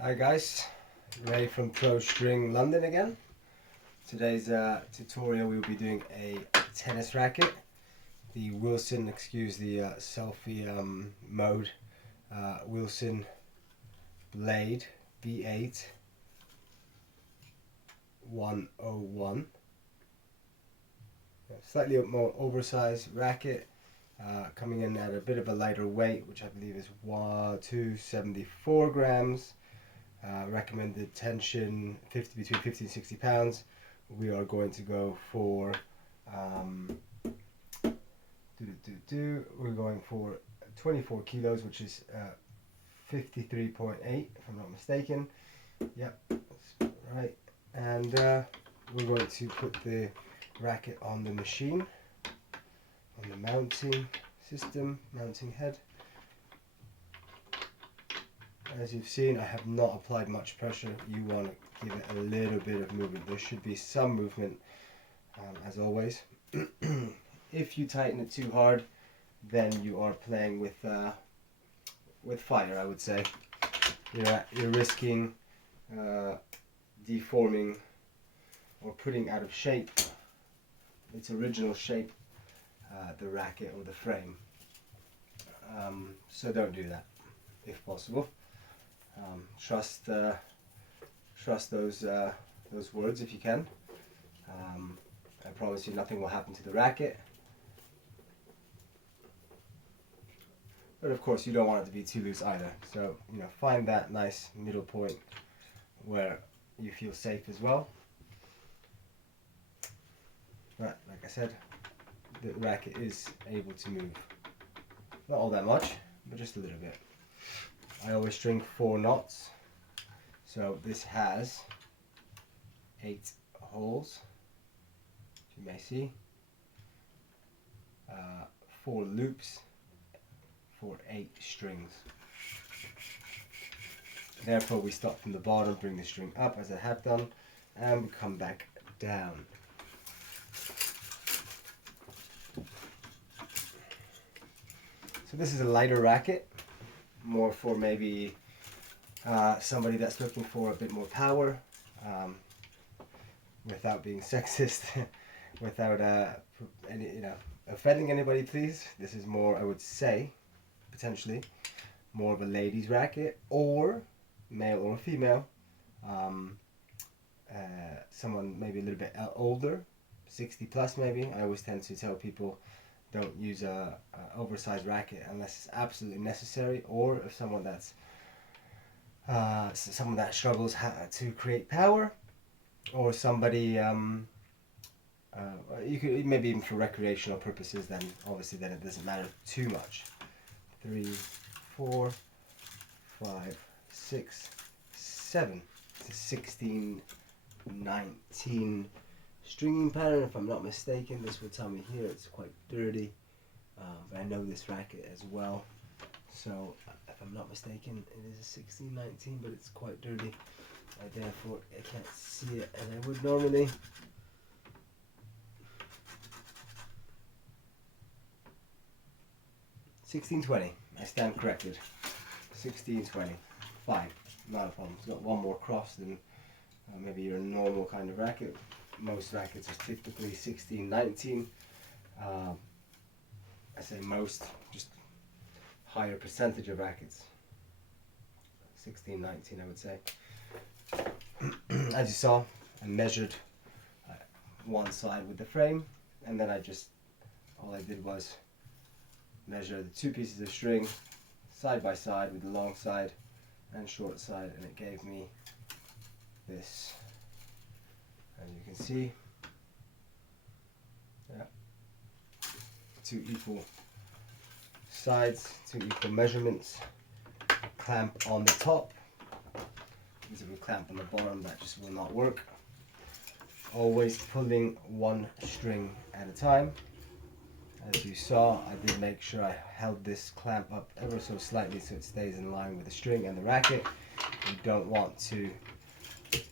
Hi guys, Ray from Pro String London again. Today's tutorial we'll be doing a tennis racket, the Wilson, excuse the selfie mode, Wilson Blade V8 101. Slightly more oversized racket, coming in at a bit of a lighter weight, which I believe is 274 grams. Recommended tension between 50 and 60 pounds. We are going to go for we're going for 24 kilos, which is 53.8 if I'm not mistaken. Yep, that's right. And we're going to put the racket on the machine, on the mounting system, mounting head. As you've seen, I have not applied much pressure. You want to give it a little bit of movement. There should be some movement, as always. If you tighten it too hard, then you are playing with fire, I would say. You're risking deforming or putting out of shape its original shape, the racket or the frame. So don't do that, if possible. Trust those words if you can. I promise you nothing will happen to the racket. But of course you don't want it to be too loose either. So find that nice middle point where you feel safe as well. But like I said, the racket is able to move. Not all that much, but just a little bit. I always string 4 knots, so this has 8 holes, as you may see, 4 loops for 8 strings. Therefore we start from the bottom, bring the string up as I have done, and we come back down. So this is a lighter racket, more for maybe somebody that's looking for a bit more power, without being sexist, without offending anybody, please. This is more, I would say, potentially more of a ladies racket, or male or female, someone maybe a little bit older, 60 plus maybe. I always tend to tell people don't use a oversized racket unless it's absolutely necessary, or if someone that struggles to create power, or somebody you could maybe even for recreational purposes. Then obviously then it doesn't matter too much. 3, 4, 5, 6, 7. It's a 16, 19 stringing pattern, if I'm not mistaken. This will tell me here it's quite dirty, but I know this racket as well, so if I'm not mistaken it is a 16, 19, but it's quite dirty. Therefore I can't see it as I would normally. $16.20. I stand corrected. $16.20. Fine, not a problem. It's got one more cross than maybe your normal kind of racket. Most rackets are typically 16, 19. I say most, just higher percentage of rackets. 16, 19 I would say. As you saw, I measured one side with the frame, and then all I did was measure the 2 pieces of string side by side with the long side and short side, and it gave me this, as you can see. 2 equal sides, 2 equal measurements. Clamp on the top, because if we clamp on the bottom that just will not work. Always pulling 1 string at a time. As you saw, I did make sure I held this clamp up ever so slightly so it stays in line with the string and the racket. You don't want to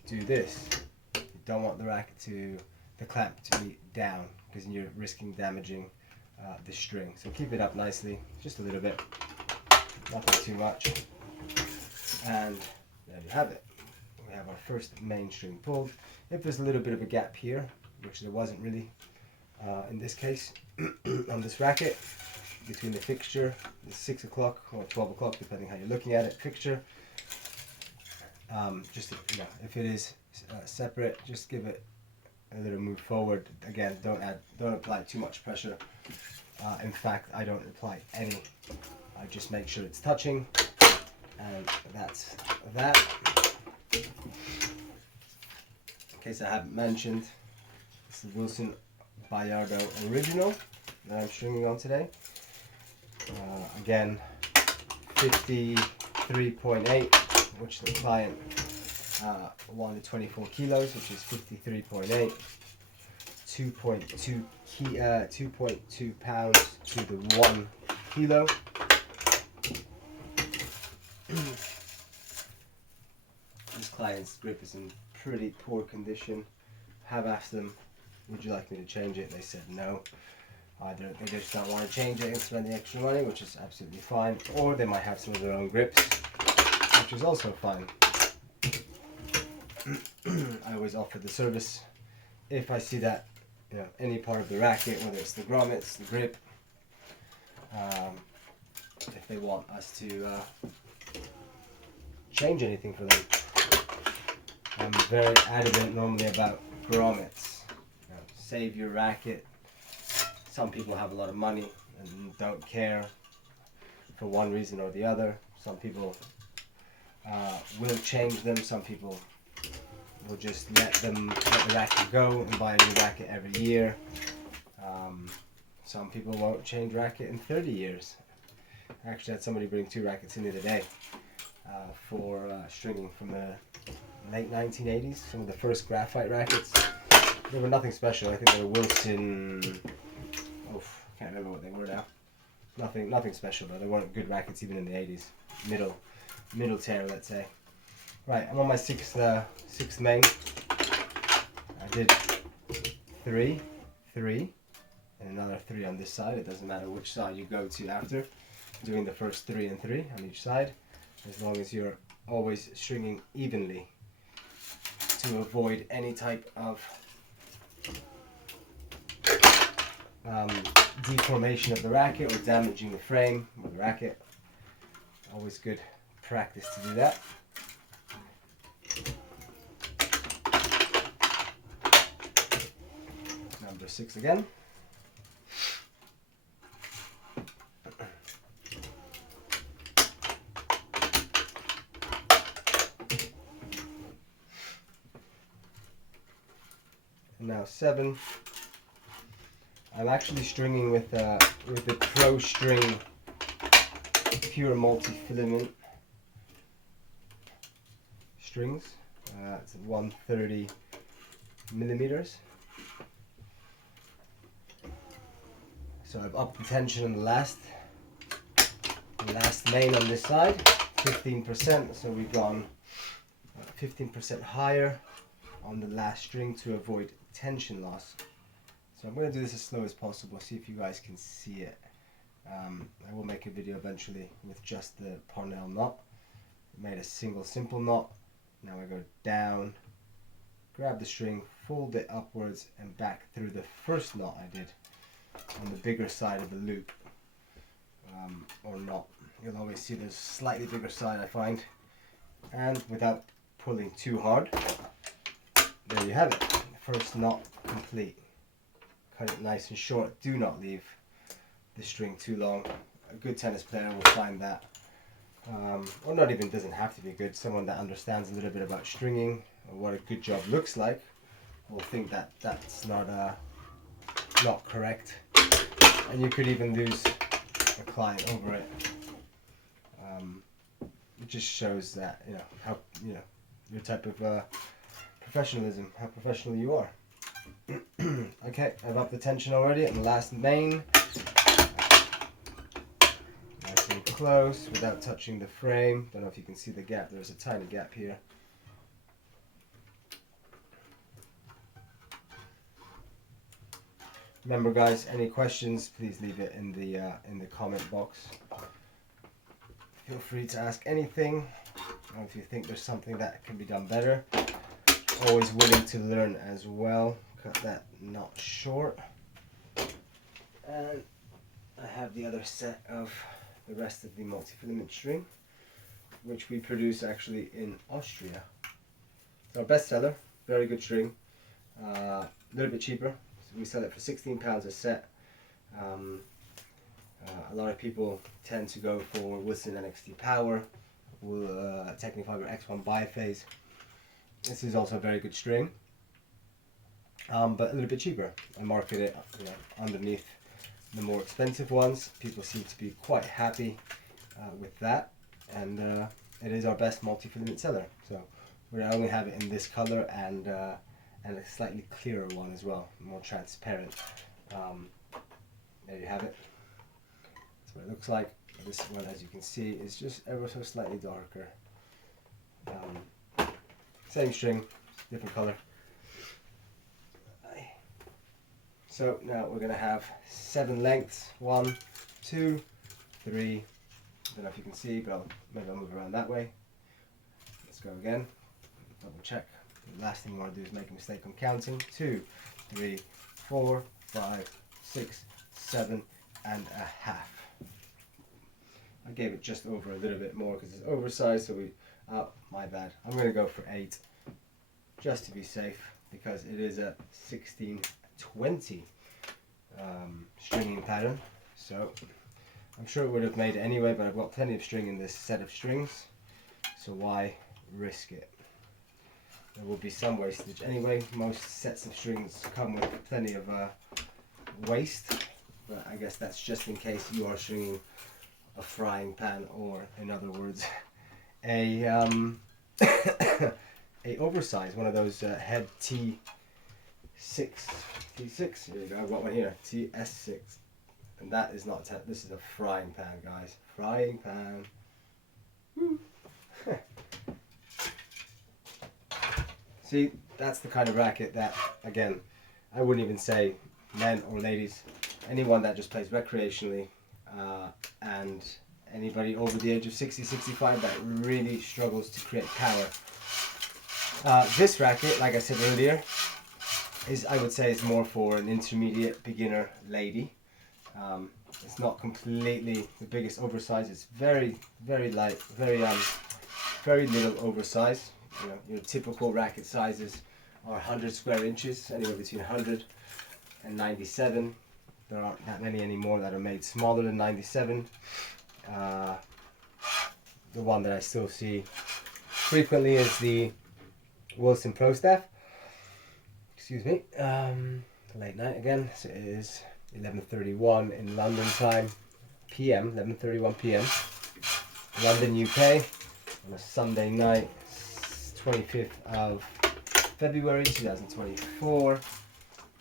do this. You don't want the clamp to be down, because you're risking damaging the string. So keep it up nicely, just a little bit, nothing too much, and there you have it. We have our first main string pulled. If there's a little bit of a gap here, which there wasn't really in this case, on this racket, between the fixture, the 6 o'clock or 12 o'clock, depending how you're looking at it, fixture, just, you know, if it is separate, just give it a little move forward. Again, don't apply too much pressure. In fact, I don't apply any. I just make sure it's touching, and that's that. In case I haven't mentioned, this is Wilson Bayardo Original that I'm stringing on today. Again, 53.8, which the client wanted 24 kilos, which is 53.8. 2.2 pounds to the 1 kilo. This client's grip is in pretty poor condition. Have asked them, would you like me to change it? They said no. Either they just don't want to change it and spend the extra money, which is absolutely fine, or they might have some of their own grips, which is also fine. I always offer the service if I see that, you know, any part of the racket, whether it's the grommets, the grip, if they want us to change anything for them. I'm very adamant normally about grommets. You know, save your racket. Some people have a lot of money and don't care for one reason or the other. Some people will change them. Some people will just let the racket go and buy a new racket every year. Some people won't change racket in 30 years. I actually had somebody bring 2 rackets in the other day for stringing from the late 1980s. Some of the first graphite rackets. They were nothing special. I think they were Wilson. Oh, can't remember what they were now. Nothing special though. They weren't good rackets even in the 80s. Middle tier, let's say. Right, I'm on my sixth main. I did 3, and another 3 on this side. It doesn't matter which side you go to after doing the first 3 and 3 on each side, as long as you're always stringing evenly to avoid any type of deformation of the racket or damaging the frame of the racket. Always good practice to do that. Number 6 again. And now 7. I'm actually stringing with the Pro String pure multi-filament strings. It's 130 millimeters. So I've upped the tension on the last main on this side, 15%. So we've gone 15% higher on the last string to avoid tension loss. So I'm going to do this as slow as possible, see if you guys can see it. I will make a video eventually with just the Parnell knot. I made a single simple knot. Now I go down, grab the string, fold it upwards and back through the first knot I did on the bigger side of the loop, or knot. You'll always see the slightly bigger side, I find. And without pulling too hard, there you have it. First knot complete. Cut it nice and short. Do not leave the string too long. A good tennis player will find that. Or not even, doesn't have to be good. Someone that understands a little bit about stringing or what a good job looks like will think that that's not correct. And you could even lose a client over it. It just shows that, you know, how, you know, your type of professionalism, how professional you are. Okay, I've upped the tension already on the last main. Nice and close without touching the frame. Don't know if you can see the gap. There's a tiny gap here. Remember, guys, any questions, please leave it in the comment box. Feel free to ask anything. or if you think there's something that can be done better, always willing to learn as well. Cut that knot short. And I have the other set of the rest of the multi-filament string, which we produce actually in Austria. It's our best seller, very good string, a little bit cheaper. So we sell it for £16 a set. A lot of people tend to go for Wilson NXT Power, Technifiber X1 Biphase. This is also a very good string, but a little bit cheaper. I market it, underneath the more expensive ones. People seem to be quite happy with that, and it is our best multi-filament seller. So we only have it in this color and a slightly clearer one as well, more transparent. There you have it. That's what it looks like. This one, as you can see, is just ever so slightly darker. Same string, different color. So now we're going to have 7 lengths. 1, 2, 3. I don't know if you can see, but maybe I'll move around that way. Let's go again. Double check. The last thing you want to do is make a mistake on counting. 2, 3, 4, 5, 6, 7 and a half. I gave it just over a little bit more because it's oversized, so oh, my bad. I'm going to go for 8 just to be safe, because it is a 1620 stringing pattern. So I'm sure it would have made it anyway, but I've got plenty of string in this set of strings, so why risk it? There will be some wastage anyway. Most sets of strings come with plenty of waste, but I guess that's just in case you are stringing a frying pan, or in other words, a oversized one of those head T6. Here you go. I've got one here, TS6, and that is not. This is a frying pan, guys. Frying pan. See, that's the kind of racket that, again, I wouldn't even say men or ladies, anyone that just plays recreationally, and anybody over the age of 60, 65 that really struggles to create power. This racket, like I said earlier, I would say is more for an intermediate beginner lady. It's not completely the biggest oversize. It's very, very light, very little oversize. Your typical racket sizes are 100 square inches, anywhere between 100 and 97. There aren't that many anymore that are made smaller than 97. The one that I still see frequently is the Wilson Pro Staff. Excuse me. Late night again. So it is 11:31 in London time, PM. 11:31 PM. London, UK, on a Sunday night, 25th of February 2024.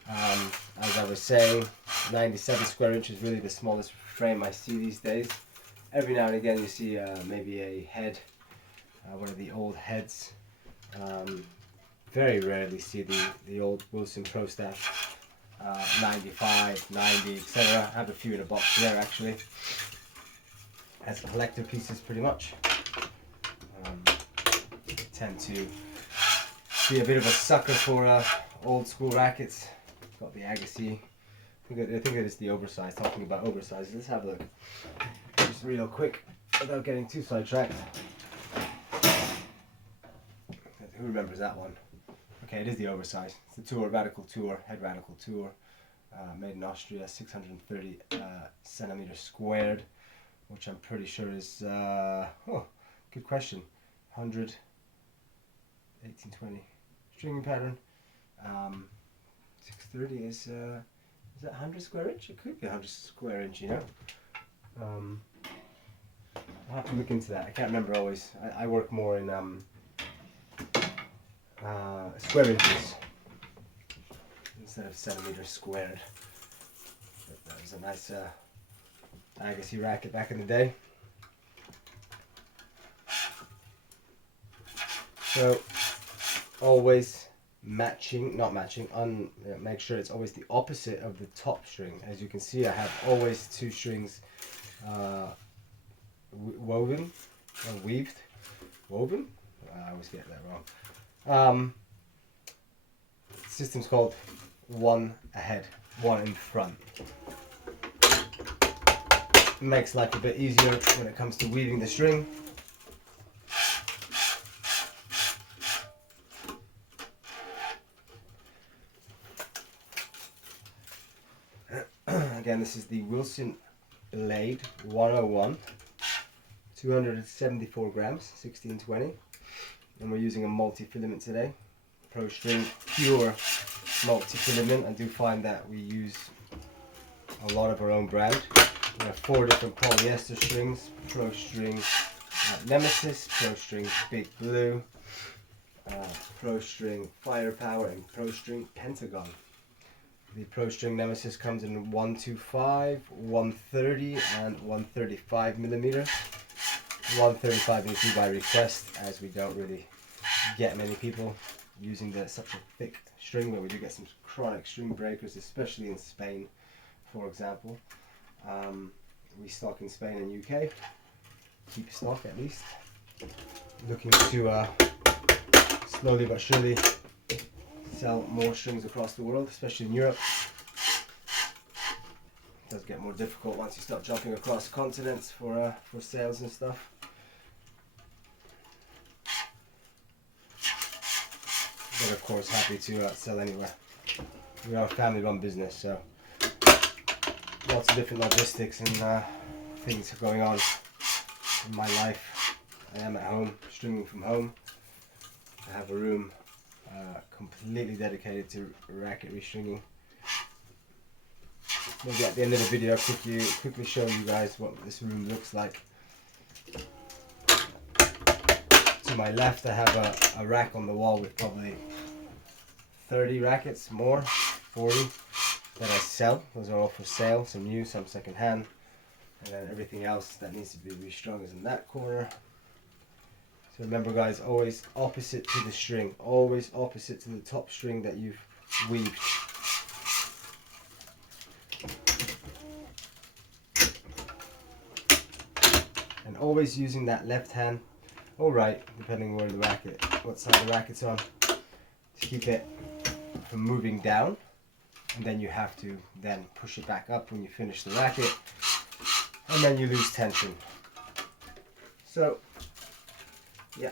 As I was saying, 97 square inches is really the smallest frame I see these days. Every now and again you see maybe a head, one of the old heads. Very rarely see the old Wilson Pro Staff 95, 90, etc. I have a few in a box there actually, as collector pieces pretty much. Tend to be a bit of a sucker for old school rackets. Got the Agassi. I think it is the oversized. Talking about oversized, let's have a look. Just real quick, without getting too sidetracked. Who remembers that one? Okay, it is the oversized. It's the Tour Radical Tour, Head Radical Tour, made in Austria, 630 centimeters squared, which I'm pretty sure is good question. 100, 1820 stringing pattern. 630 is that 100 square inch? It could be 100 square inch, I'll have to look into that. I can't remember always. I work more in square inches instead of centimeters squared. But that was a nice Agassi racket back in the day. So always make sure it's always the opposite of the top string. As you can see, I have always 2 strings woven or weaved woven. I always get that wrong. System's called one ahead, one in front. Makes life a bit easier when it comes to weaving the string. Again, this is the Wilson Blade 101, 274 grams, 1620, and we're using a multi-filament today. Pro String pure multi-filament. I do find that we use a lot of our own brand. We have 4 different polyester strings: Pro String Nemesis, Pro String Big Blue, Pro String Firepower, and Pro String Pentagon. The Pro String Nemesis comes in 125, 130, and 135 millimeters. 135 is by request, as we don't really get many people using such a thick string, but we do get some chronic string breakers, especially in Spain, for example. We stock in Spain and UK. Keep stock at least. Looking to slowly but surely sell more strings across the world, especially in Europe. It does get more difficult once you start jumping across continents for sales and stuff. But of course, happy to sell anywhere. We are a family-run business, so lots of different logistics and things are going on in my life. I am at home, stringing from home. I have a room completely dedicated to racket restringing. Maybe at the end of the video I'll quickly show you guys what this room looks like. To my left I have a rack on the wall with probably 30 rackets, more, 40, that I sell. Those are all for sale, some new, some second hand. And then everything else that needs to be restrung is in that corner. So remember guys, always opposite to the string, always opposite to the top string that you've weaved. And always using that left hand or right, depending where the racket, what side the racket's on, to keep it from moving down. And then you have to then push it back up when you finish the racket, and then you lose tension. So yeah.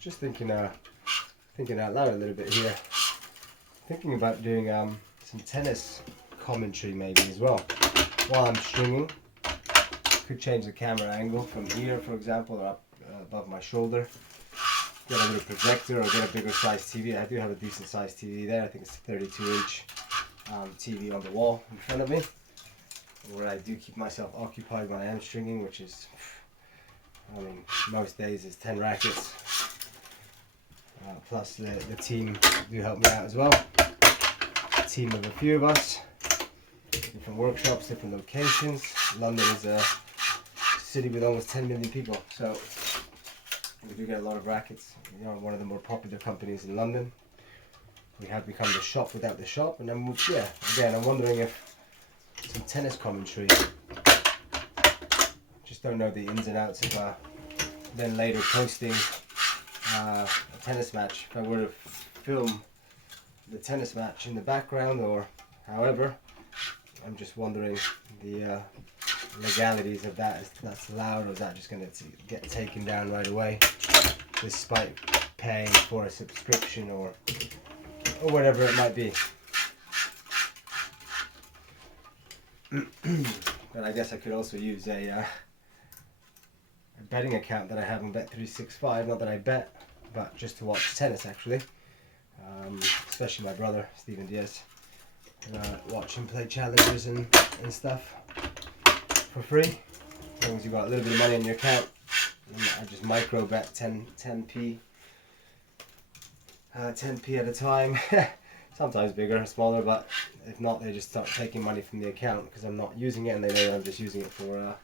Just thinking out loud a little bit here. Thinking about doing some tennis commentary maybe as well while I'm stringing. Could change the camera angle from here, for example, or up above my shoulder. Get a little projector or get a bigger size TV. I do have a decent size TV there. I think it's a 32-inch TV on the wall in front of me, where I do keep myself occupied when I am stringing, which is, I mean, most days is 10 rackets. Plus the team do help me out as well. A team of a few of us, different workshops, different locations. London is a city with almost 10 million people, so we do get a lot of rackets. We are one of the more popular companies in London. We have become the shop without the shop, and then yeah, again, I'm wondering if some tennis commentary. Just don't know the ins and outs of then later posting a tennis match. If I were to film the tennis match in the background or however, I'm just wondering the legalities of that. If that's allowed, or is that just going to get taken down right away despite paying for a subscription or whatever it might be. But I guess I could also use a betting account that I have on Bet365. Not that I bet, but just to watch tennis actually. Especially my brother Stephen Diaz. Watch him play challenges and stuff for free. As long as you've got a little bit of money in your account. I just micro bet 10p at a time. sometimes bigger, smaller, but if not, they just start taking money from the account because I'm not using it, and they know I'm just using it for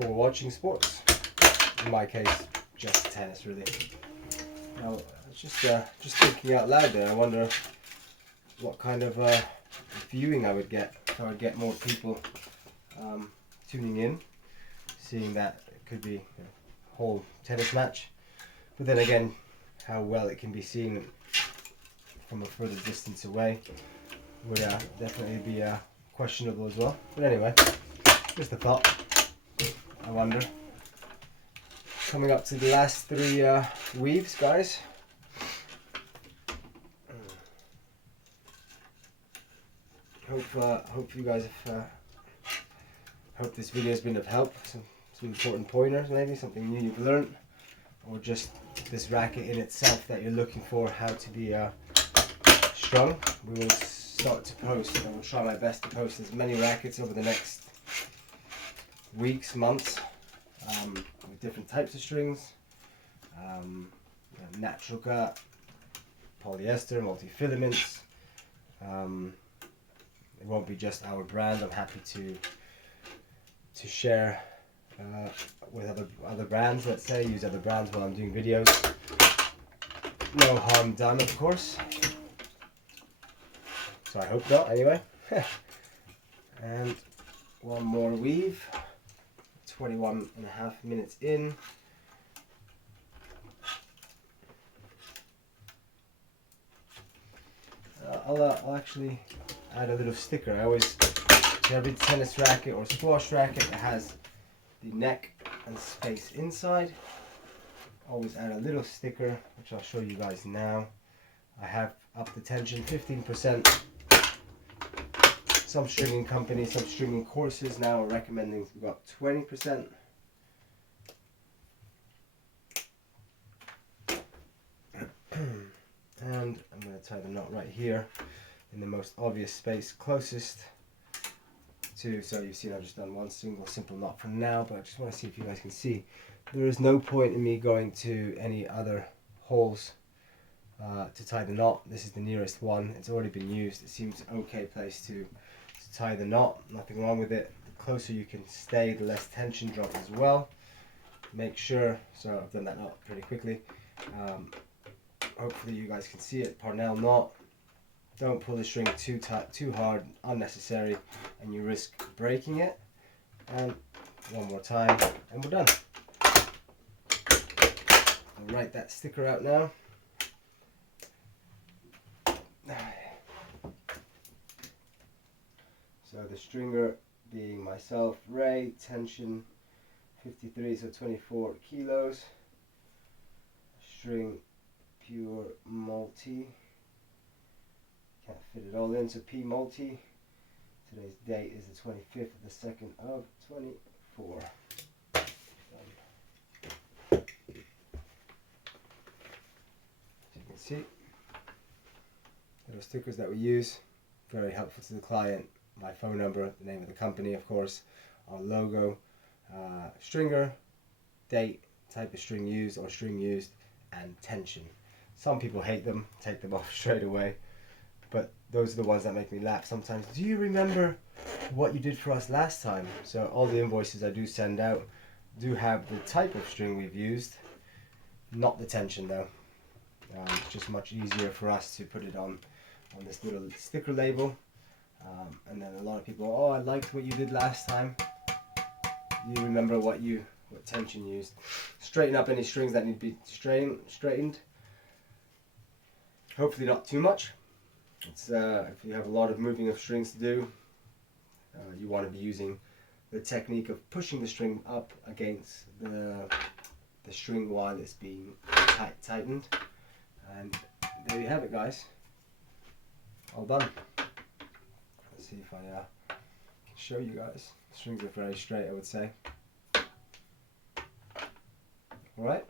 watching sports. In my case, just tennis, really. Now, it's just thinking out loud there. I wonder what kind of viewing I would get if I would get more people tuning in, seeing that it could be a whole tennis match. But then again, how well it can be seen from a further distance away would definitely be questionable as well. But anyway, just a thought. I wonder. Coming up to the last three weaves, guys. Hope you guys have. Hope this video has been of help. Some important pointers, maybe something new you've learned, or just this racket in itself that you're looking for, how to be strung. We will start to post. I will try my best to post as many rackets over the next weeks, months, with different types of strings, natural cut, polyester, multi-filaments. It won't be just our brand. I'm happy to share with other brands. Let's say use other brands while I'm doing videos. No harm done, of course. So I hope not. Anyway, and one more weave. 21.5 minutes in. I'll actually add a little sticker. I always, to every tennis racket or squash racket that has the neck and space inside, always add a little sticker, which I'll show you guys now. I have up the tension 15%. Some stringing companies, some stringing courses now are recommending we've got 20%. And I'm going to tie the knot right here in the most obvious space closest to, so you've seen I've just done one single simple knot for now, but I just want to see if you guys can see. There is no point in me going to any other holes to tie the knot. This is the nearest one. It's already been used. It seems okay place to tie the knot. Nothing wrong with it. The closer you can stay, the less tension drop as well. Make sure, so I've done that knot pretty quickly. Hopefully you guys can see it. Parnell knot. Don't pull the string too tight, too hard, unnecessary, and you risk breaking it. And one more time, and we're done. I'll write that sticker out now. So the stringer being myself, Ray, tension 53, so 24 kilos. String pure multi. Can't fit it all in, so P multi. Today's date is the 25th of the 2nd of 24. As you can see, little stickers that we use, very helpful to the client. My phone number, the name of the company, of course, our logo, stringer, date, type of string used or string used, and tension. Some people hate them, take them off straight away, but those are the ones that make me laugh sometimes. Do you remember what you did for us last time? So all the invoices I do send out do have the type of string we've used, not the tension though. It's just much easier for us to put it on this little sticker label. And then a lot of people, oh, I liked what you did last time. You remember what tension you used. Straighten up any strings that need to be straightened. Hopefully not too much. It's if you have a lot of moving of strings to do, you want to be using the technique of pushing the string up against the string while it's being tightened. And there you have it, guys. All done. Let's see if I can show you guys. The strings are very straight, I would say. Alright.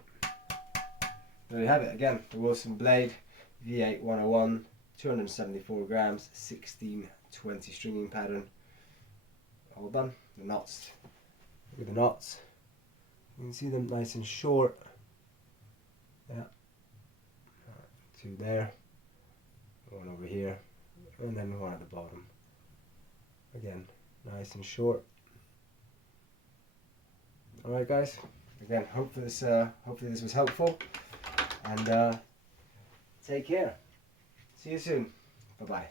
There you have it again. The Wilson Blade V8 101, 274 grams, 1620 stringing pattern. All done. The knots. Look at the knots. You can see them nice and short. Yeah. Two there. one over here, and then one at the bottom. Again, nice and short. Alright guys, again, hopefully this was helpful, and take care. See you soon. Bye bye.